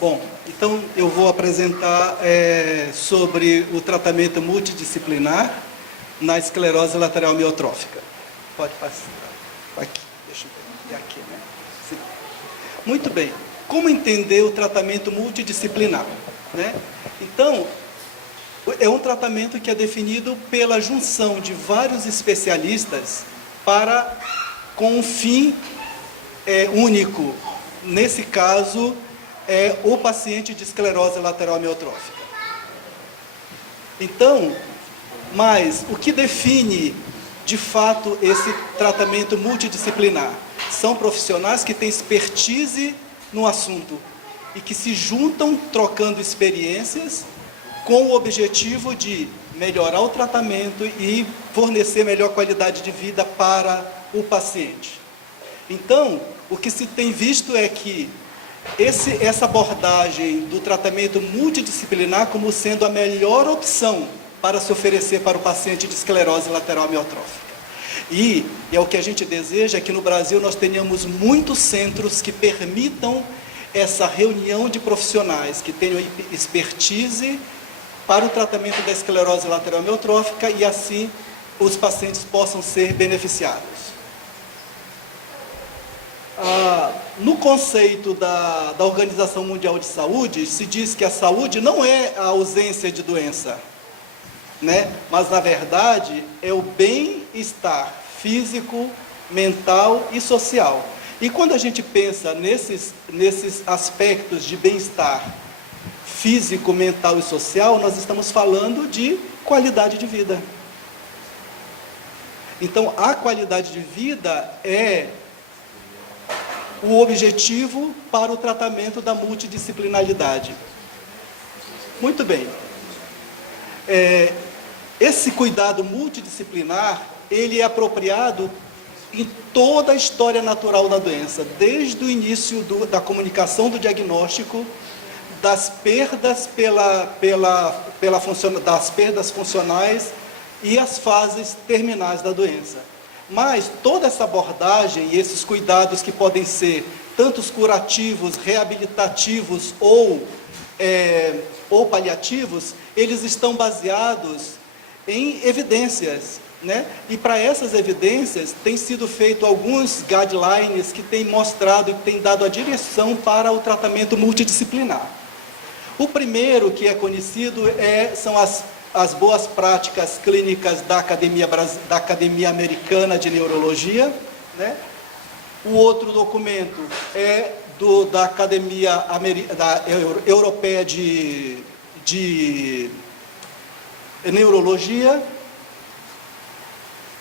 Bom, então eu vou apresentar sobre o tratamento multidisciplinar na esclerose lateral amiotrófica. Pode passar aqui, deixa eu ver aqui, né? Sim. Muito bem. Como entender o tratamento multidisciplinar, né? Então, é um tratamento que é definido pela junção de vários especialistas com um fim único. Nesse caso, o paciente de esclerose lateral amiotrófica. Então, mas o que define de fato esse tratamento multidisciplinar? São profissionais que têm expertise no assunto e que se juntam trocando experiências com o objetivo de melhorar o tratamento e fornecer melhor qualidade de vida para o paciente. Então, o que se tem visto é que essa abordagem do tratamento multidisciplinar como sendo a melhor opção para se oferecer para o paciente de esclerose lateral amiotrófica. E é o que a gente deseja, que no Brasil nós tenhamos muitos centros que permitam essa reunião de profissionais que tenham expertise para o tratamento da esclerose lateral amiotrófica e assim os pacientes possam ser beneficiados. No conceito da Organização Mundial de Saúde, se diz que a saúde não é a ausência de doença, né? Mas, na verdade, é o bem-estar físico, mental e social. E quando a gente pensa nesses aspectos de bem-estar físico, mental e social, nós estamos falando de qualidade de vida. Então, a qualidade de vida é o objetivo para o tratamento da multidisciplinaridade. Muito bem. Esse cuidado multidisciplinar, ele é apropriado em toda a história natural da doença, desde o início da comunicação do diagnóstico, das perdas das perdas funcionais e as fases terminais da doença. Mas toda essa abordagem e esses cuidados que podem ser tanto os curativos, reabilitativos ou paliativos, eles estão baseados em evidências, né? E para essas evidências tem sido feito alguns guidelines que têm mostrado e têm dado a direção para o tratamento multidisciplinar. O primeiro que é conhecido são as boas práticas clínicas da Academia Americana de Neurologia, né? O outro documento é da Academia Europeia de Neurologia.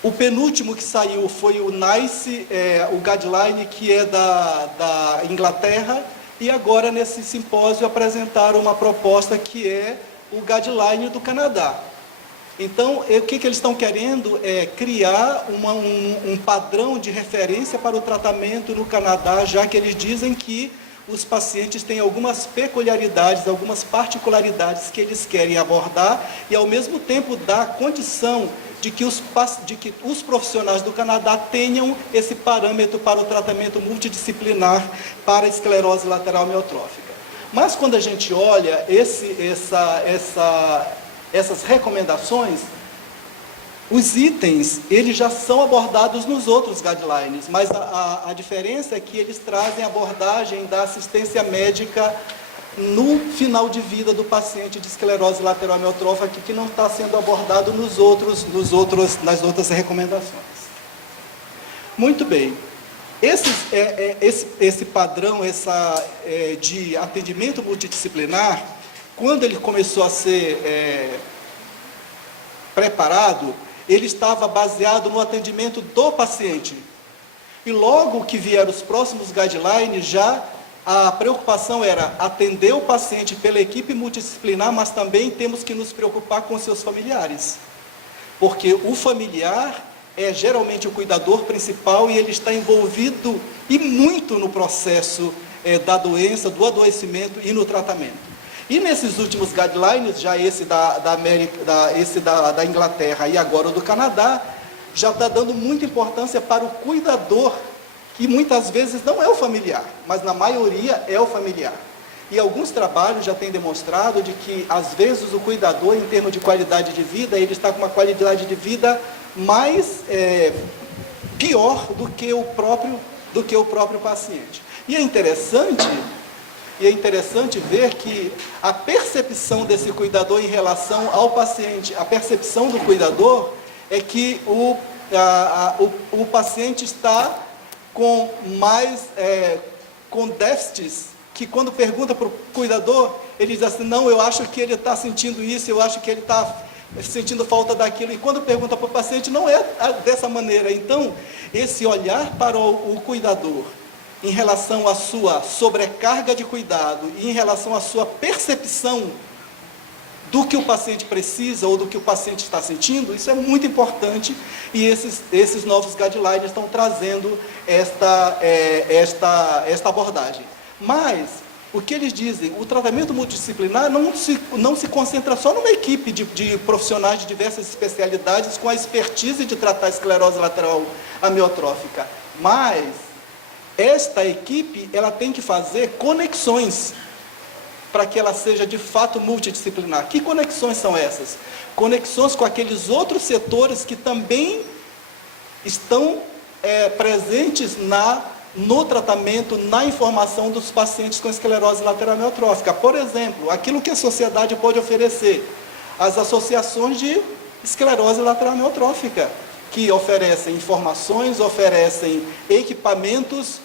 O penúltimo que saiu foi o NICE, o guideline que é da Inglaterra, e agora nesse simpósio apresentaram uma proposta que é o guideline do Canadá. Então, o que eles estão querendo é criar um padrão de referência para o tratamento no Canadá, já que eles dizem que os pacientes têm algumas peculiaridades, algumas particularidades que eles querem abordar e, ao mesmo tempo, dar condição de que os profissionais do Canadá tenham esse parâmetro para o tratamento multidisciplinar para a esclerose lateral amiotrófica. Mas quando a gente olha essas recomendações, os itens, eles já são abordados nos outros guidelines, mas a diferença é que eles trazem a abordagem da assistência médica no final de vida do paciente de esclerose lateral amiotrófica, que não está sendo abordado nas outras recomendações. Muito bem. Esse padrão de atendimento multidisciplinar, quando ele começou a ser preparado, ele estava baseado no atendimento do paciente. E logo que vieram os próximos guidelines, a preocupação era atender o paciente pela equipe multidisciplinar, mas também temos que nos preocupar com seus familiares. Porque o familiar é geralmente o cuidador principal e ele está envolvido e muito no processo da doença, do adoecimento e no tratamento. E nesses últimos guidelines, já esse da Inglaterra e agora o do Canadá, já está dando muita importância para o cuidador, que muitas vezes não é o familiar, mas na maioria é o familiar. E alguns trabalhos já têm demonstrado de que, às vezes, o cuidador, em termos de qualidade de vida, ele está com uma qualidade de vida mais pior do que o próprio paciente. E é interessante ver que a percepção desse cuidador em relação ao paciente, a percepção do cuidador é que o paciente está com com déficits, que quando pergunta para o cuidador, ele diz assim, não, eu acho que ele está sentindo isso, eu acho que ele está sentindo falta daquilo, e quando pergunta para o paciente, não é dessa maneira. Então, esse olhar para o cuidador, em relação à sua sobrecarga de cuidado, e em relação à sua percepção do que o paciente precisa, ou do que o paciente está sentindo, isso é muito importante, e esses novos guidelines estão trazendo esta abordagem. Mas, o que eles dizem, o tratamento multidisciplinar não se concentra só numa equipe de profissionais de diversas especialidades com a expertise de tratar a esclerose lateral amiotrófica, mas esta equipe ela tem que fazer conexões para que ela seja de fato multidisciplinar. Que conexões são essas? Conexões com aqueles outros setores que também estão presentes no tratamento, na informação dos pacientes com esclerose lateral amiotrófica. Por exemplo, aquilo que a sociedade pode oferecer, as associações de esclerose lateral amiotrófica, que oferecem informações, oferecem equipamentos,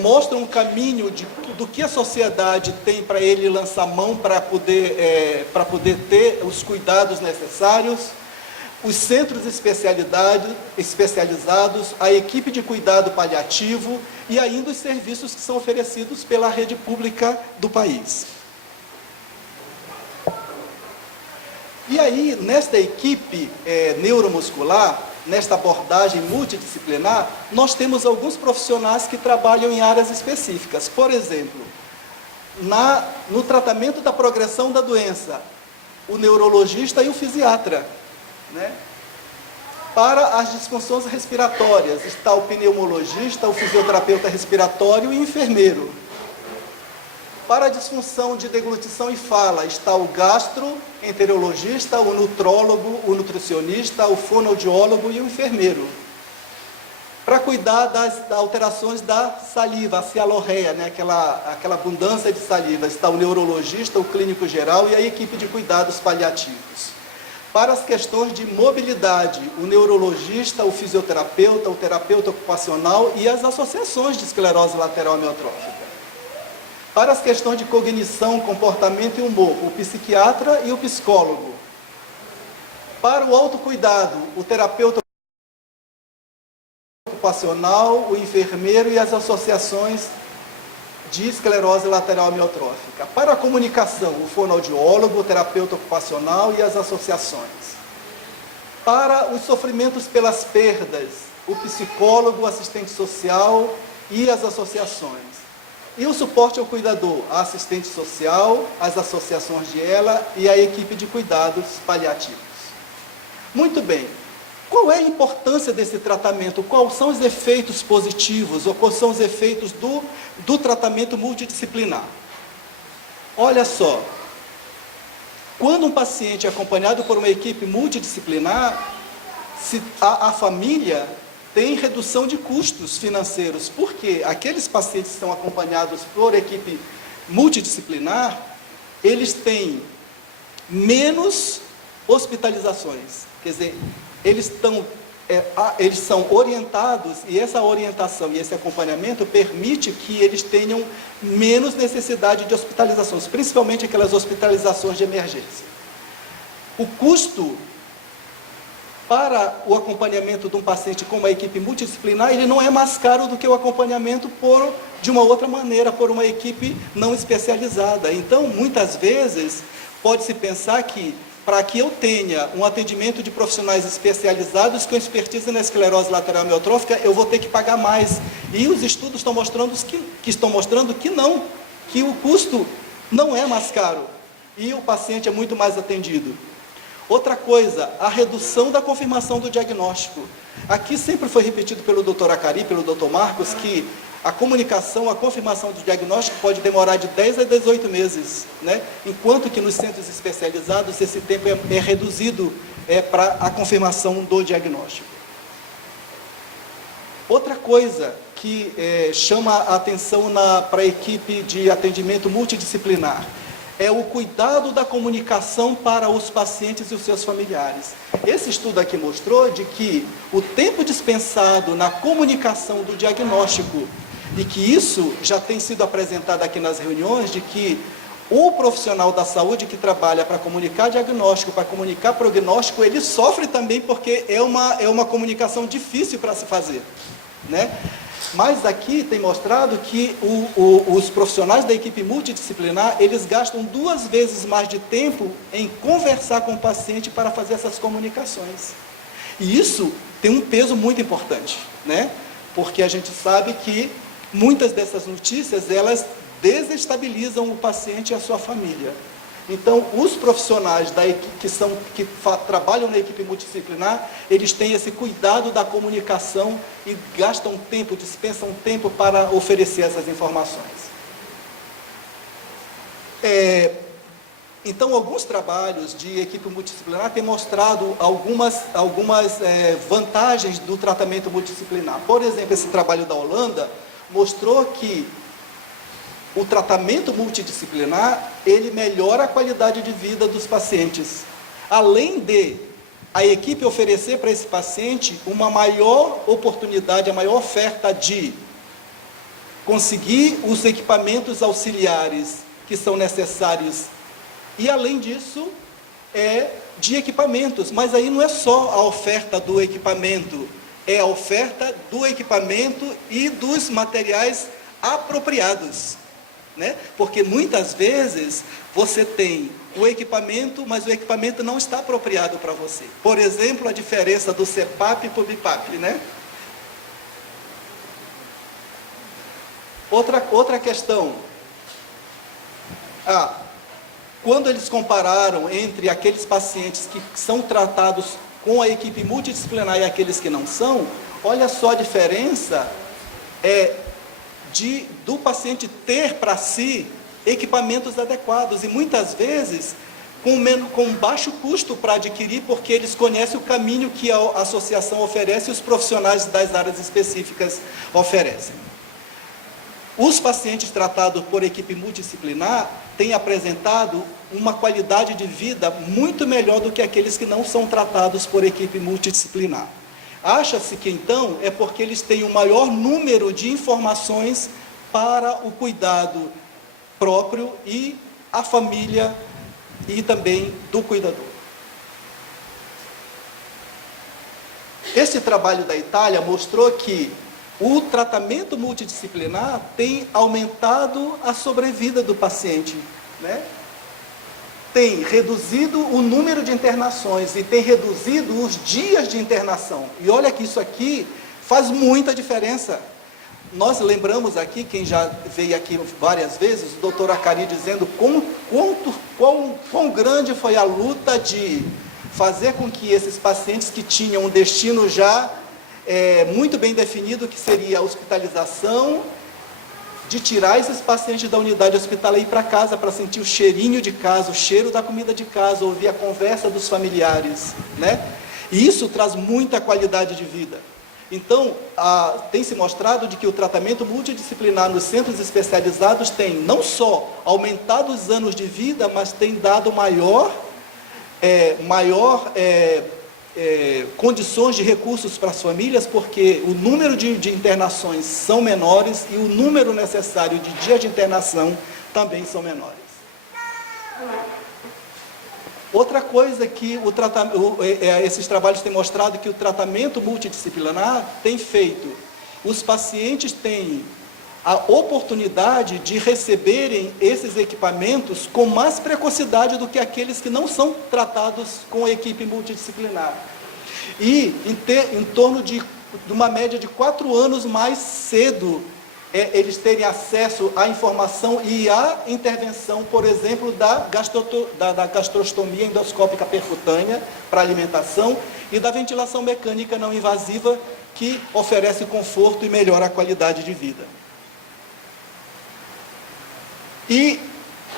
mostram um caminho do que a sociedade tem para ele lançar mão para poder ter os cuidados necessários. Os centros especializados, a equipe de cuidado paliativo e ainda os serviços que são oferecidos pela rede pública do país. E aí, nesta equipe neuromuscular, nesta abordagem multidisciplinar, nós temos alguns profissionais que trabalham em áreas específicas. Por exemplo, no tratamento da progressão da doença, o neurologista e o fisiatra. Para as disfunções respiratórias, está o pneumologista, o fisioterapeuta respiratório e o enfermeiro. Para a disfunção de deglutição e fala, está o gastroenterologista, o nutrólogo, o nutricionista, o fonoaudiólogo e o enfermeiro. Para cuidar das alterações da saliva, a cialorreia, aquela abundância de saliva, está o neurologista, o clínico geral e a equipe de cuidados paliativos. Para as questões de mobilidade, o neurologista, o fisioterapeuta, o terapeuta ocupacional e as associações de esclerose lateral amiotrófica. Para as questões de cognição, comportamento e humor, o psiquiatra e o psicólogo. Para o autocuidado, o terapeuta ocupacional, o enfermeiro e as associações de esclerose lateral amiotrófica. Para a comunicação, o fonoaudiólogo, o terapeuta ocupacional e as associações. Para os sofrimentos pelas perdas, o psicólogo, o assistente social e as associações. E o suporte ao cuidador, a assistente social, as associações de ela e a equipe de cuidados paliativos. Muito bem. Qual é a importância desse tratamento? Quais são os efeitos positivos ou quais são os efeitos do tratamento multidisciplinar? Olha só, quando um paciente é acompanhado por uma equipe multidisciplinar, a família tem redução de custos financeiros, porque aqueles pacientes que são acompanhados por equipe multidisciplinar, eles têm menos hospitalizações, quer dizer, eles são orientados, e essa orientação e esse acompanhamento permite que eles tenham menos necessidade de hospitalizações, principalmente aquelas hospitalizações de emergência. O custo para o acompanhamento de um paciente com uma equipe multidisciplinar, ele não é mais caro do que o acompanhamento de uma outra maneira, por uma equipe não especializada. Então, muitas vezes, pode-se pensar que para que eu tenha um atendimento de profissionais especializados com expertise na esclerose lateral amiotrófica, eu vou ter que pagar mais. E os estudos estão mostrando que não, que o custo não é mais caro e o paciente é muito mais atendido. Outra coisa, a redução da confirmação do diagnóstico. Aqui sempre foi repetido pelo Dr. Acari, pelo Dr. Marcos, que A comunicação, a confirmação do diagnóstico pode demorar de 10 a 18 meses, né? Enquanto que nos centros especializados esse tempo é reduzido para a confirmação do diagnóstico. Outra coisa que chama a atenção para a equipe de atendimento multidisciplinar é o cuidado da comunicação para os pacientes e os seus familiares. Esse estudo aqui mostrou de que o tempo dispensado na comunicação do diagnóstico, e que isso já tem sido apresentado aqui nas reuniões, de que o profissional da saúde que trabalha para comunicar diagnóstico, para comunicar prognóstico, ele sofre também porque é uma comunicação difícil para se fazer, né? Mas aqui tem mostrado que os profissionais da equipe multidisciplinar, eles gastam 2 vezes mais de tempo em conversar com o paciente para fazer essas comunicações. E isso tem um peso muito importante, né? Porque a gente sabe que muitas dessas notícias, elas desestabilizam o paciente e a sua família. Então, os profissionais da equipe, que trabalham na equipe multidisciplinar, eles têm esse cuidado da comunicação e gastam tempo, dispensam tempo para oferecer essas informações. Então, alguns trabalhos de equipe multidisciplinar têm mostrado algumas vantagens do tratamento multidisciplinar. Por exemplo, esse trabalho da Holanda mostrou que o tratamento multidisciplinar, ele melhora a qualidade de vida dos pacientes. Além de a equipe oferecer para esse paciente uma maior oportunidade, a maior oferta de conseguir os equipamentos auxiliares que são necessários. E além disso, de equipamentos. Mas aí não é só a oferta do equipamento, é a oferta do equipamento e dos materiais apropriados, né? Porque muitas vezes você tem o equipamento, mas o equipamento não está apropriado para você. Por exemplo, a diferença do CPAP para o BIPAP, né? Outra questão. Quando eles compararam entre aqueles pacientes que são tratados com a equipe multidisciplinar e aqueles que não são, olha só a diferença do paciente ter para si equipamentos adequados, e muitas vezes com baixo custo para adquirir, porque eles conhecem o caminho que a associação oferece e os profissionais das áreas específicas oferecem. Os pacientes tratados por equipe multidisciplinar têm apresentado uma qualidade de vida muito melhor do que aqueles que não são tratados por equipe multidisciplinar. Acha-se que, então, é porque eles têm um maior número de informações para o cuidado próprio e a família e também do cuidador. Esse trabalho da Itália mostrou que o tratamento multidisciplinar tem aumentado a sobrevida do paciente, né? Tem reduzido o número de internações e tem reduzido os dias de internação. E olha que isso aqui faz muita diferença. Nós lembramos aqui, quem já veio aqui várias vezes, o doutor Acari dizendo quão grande foi a luta de fazer com que esses pacientes que tinham um destino já muito bem definido, que seria a hospitalização, de tirar esses pacientes da unidade hospitalar e ir para casa, para sentir o cheirinho de casa, o cheiro da comida de casa, ouvir a conversa dos familiares, né? E isso traz muita qualidade de vida. Então, tem se mostrado de que o tratamento multidisciplinar nos centros especializados tem não só aumentado os anos de vida, mas tem dado condições de recursos para as famílias, porque o número de internações são menores e o número necessário de dias de internação também são menores. Outra coisa que esses trabalhos têm mostrado que o tratamento multidisciplinar tem feito, os pacientes têm a oportunidade de receberem esses equipamentos com mais precocidade do que aqueles que não são tratados com a equipe multidisciplinar. E em torno de uma média de 4 anos mais cedo, eles terem acesso à informação e à intervenção, por exemplo, da gastrostomia endoscópica percutânea para alimentação e da ventilação mecânica não invasiva, que oferece conforto e melhora a qualidade de vida. E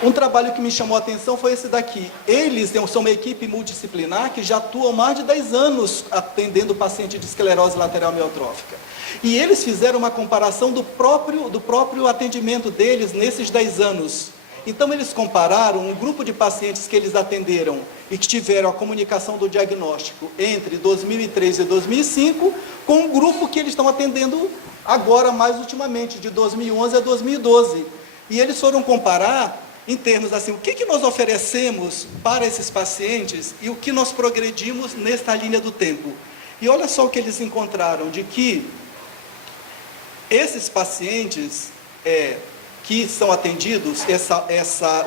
um trabalho que me chamou a atenção foi esse daqui. Eles são uma equipe multidisciplinar que já atuam mais de 10 anos atendendo paciente de esclerose lateral amiotrófica. E eles fizeram uma comparação do próprio atendimento deles nesses 10 anos. Então eles compararam um grupo de pacientes que eles atenderam e que tiveram a comunicação do diagnóstico entre 2003 e 2005 com um grupo que eles estão atendendo agora mais ultimamente, de 2011 a 2012. E eles foram comparar em termos assim, o que nós oferecemos para esses pacientes e o que nós progredimos nesta linha do tempo. E olha só o que eles encontraram, de que esses pacientes que são atendidos,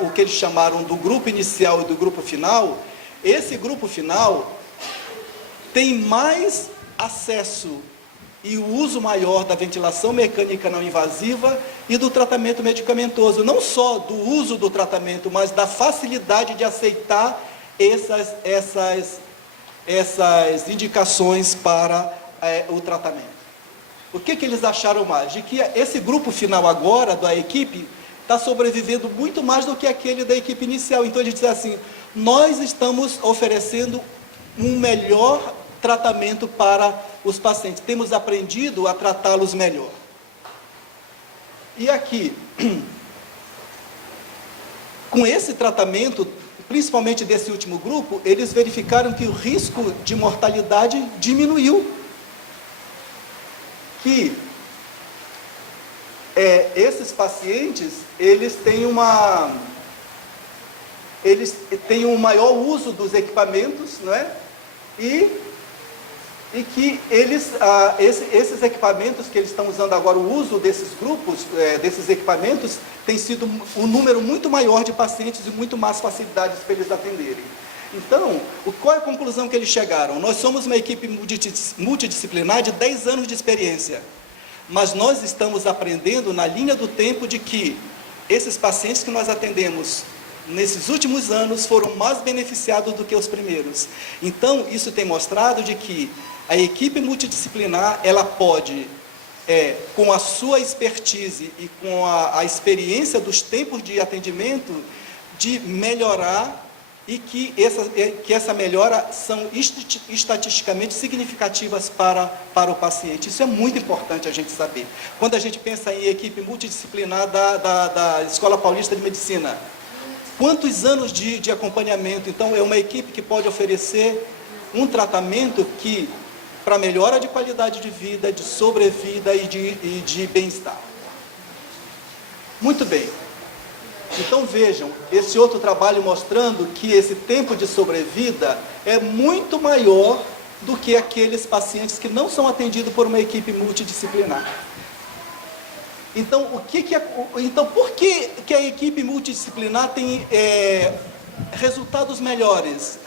o que eles chamaram do grupo inicial e do grupo final, esse grupo final tem mais acesso e o uso maior da ventilação mecânica não invasiva e do tratamento medicamentoso, não só do uso do tratamento, mas da facilidade de aceitar essas indicações para o tratamento. O que eles acharam mais? De que esse grupo final agora, da equipe, está sobrevivendo muito mais do que aquele da equipe inicial. Então, eles dizem assim, nós estamos oferecendo um melhor tratamento para os pacientes. Temos aprendido a tratá-los melhor. E aqui, com esse tratamento, principalmente desse último grupo, eles verificaram que o risco de mortalidade diminuiu. Que esses pacientes, eles têm um maior uso dos equipamentos, não é? E que esses equipamentos que eles estão usando agora, o uso desses grupos, desses equipamentos, tem sido um número muito maior de pacientes e muito mais facilidades para eles atenderem. Então, qual é a conclusão que eles chegaram? Nós somos uma equipe multidisciplinar de 10 anos de experiência, mas nós estamos aprendendo na linha do tempo de que esses pacientes que nós atendemos nesses últimos anos foram mais beneficiados do que os primeiros. Então, isso tem mostrado de que a equipe multidisciplinar, ela pode, com a sua expertise e com a experiência dos tempos de atendimento, de melhorar e que essa melhora são estatisticamente significativas para o paciente. Isso é muito importante a gente saber. Quando a gente pensa em equipe multidisciplinar da Escola Paulista de Medicina, quantos anos de acompanhamento? Então, é uma equipe que pode oferecer um tratamento que, para melhora de qualidade de vida, de sobrevida e de bem-estar. Muito bem. Então vejam, esse outro trabalho mostrando que esse tempo de sobrevida é muito maior do que aqueles pacientes que não são atendidos por uma equipe multidisciplinar. Então, por que a equipe multidisciplinar tem resultados melhores?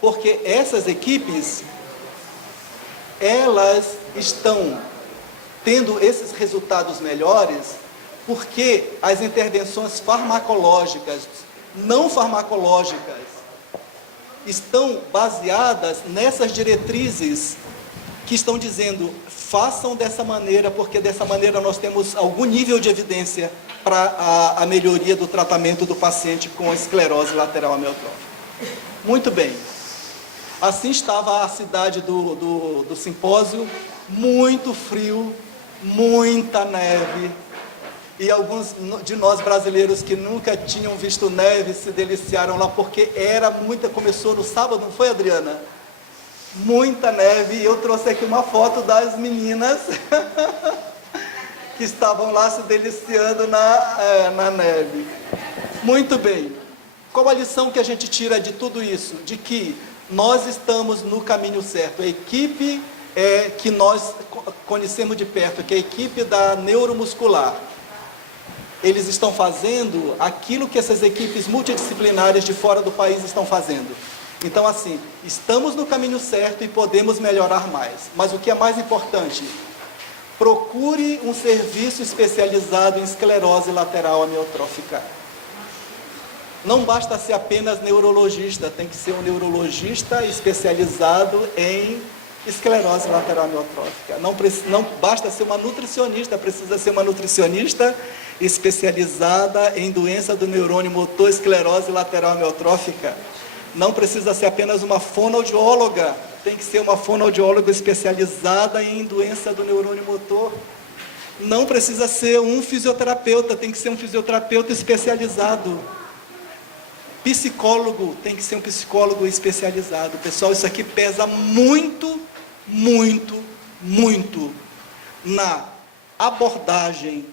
Porque essas equipes, elas estão tendo esses resultados melhores porque as intervenções farmacológicas, não farmacológicas, estão baseadas nessas diretrizes que estão dizendo, façam dessa maneira, porque dessa maneira nós temos algum nível de evidência para a melhoria do tratamento do paciente com esclerose lateral amiotrófica. Muito bem. Assim estava a cidade do simpósio, muito frio, muita neve, e alguns de nós brasileiros que nunca tinham visto neve se deliciaram lá, porque começou no sábado, não foi, Adriana? Muita neve, e eu trouxe aqui uma foto das meninas que estavam lá se deliciando na neve. Muito bem. Qual a lição que a gente tira de tudo isso? De que nós estamos no caminho certo. A equipe que nós conhecemos de perto, que é a equipe da neuromuscular, eles estão fazendo aquilo que essas equipes multidisciplinares de fora do país estão fazendo. Então, assim, estamos no caminho certo e podemos melhorar mais. Mas o que é mais importante? Procure um serviço especializado em esclerose lateral amiotrófica. Não basta ser apenas neurologista, tem que ser um neurologista especializado em esclerose lateral amiotrófica. Não basta ser uma nutricionista, precisa ser uma nutricionista especializada em doença do neurônio motor, esclerose lateral amiotrófica. Não precisa ser apenas uma fonoaudióloga, tem que ser uma fonoaudióloga especializada em doença do neurônio motor. Não precisa ser um fisioterapeuta, tem que ser um fisioterapeuta especializado. Psicólogo, tem que ser um psicólogo especializado. Pessoal, isso aqui pesa muito, muito, muito na abordagem,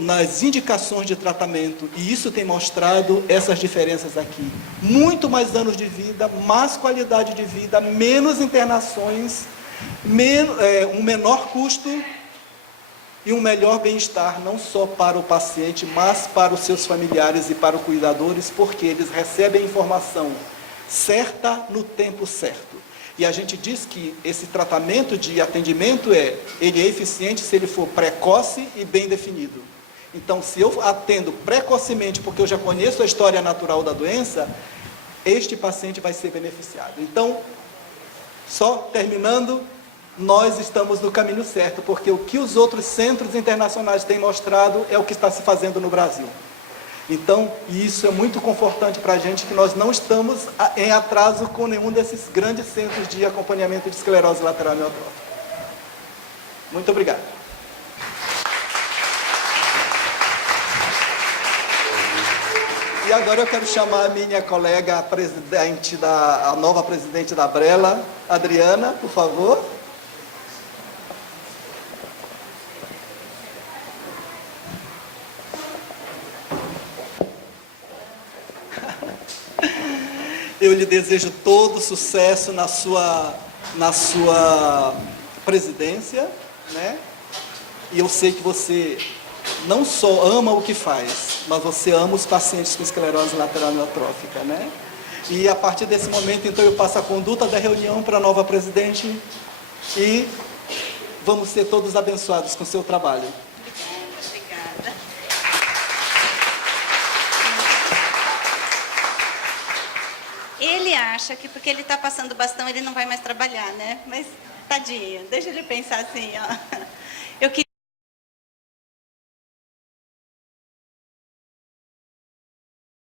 nas indicações de tratamento, e isso tem mostrado essas diferenças aqui. Muito mais anos de vida, mais qualidade de vida, menos internações, um menor custo e um melhor bem-estar, não só para o paciente, mas para os seus familiares e para os cuidadores, porque eles recebem a informação certa no tempo certo. E a gente diz que esse tratamento de atendimento ele é eficiente se ele for precoce e bem definido. Então, se eu atendo precocemente, porque eu já conheço a história natural da doença, este paciente vai ser beneficiado. Então, só terminando, nós estamos no caminho certo, porque o que os outros centros internacionais têm mostrado é o que está se fazendo no Brasil. Então, isso é muito confortante para a gente, que nós não estamos em atraso com nenhum desses grandes centros de acompanhamento de esclerose lateral amiotrófica. Muito obrigado. E agora eu quero chamar a minha colega, a nova presidente da Brela, Adriana, por favor. Eu lhe desejo todo sucesso na sua presidência, né? E eu sei que você não só ama o que faz, mas você ama os pacientes com esclerose lateral amiotrófica, né? E a partir desse momento, então, eu passo a conduta da reunião para a nova presidente e vamos ser todos abençoados com o seu trabalho. Obrigada. Ele acha que porque ele está passando o bastão ele não vai mais trabalhar, né? Mas tadinho, deixa ele pensar assim, ó. Eu queria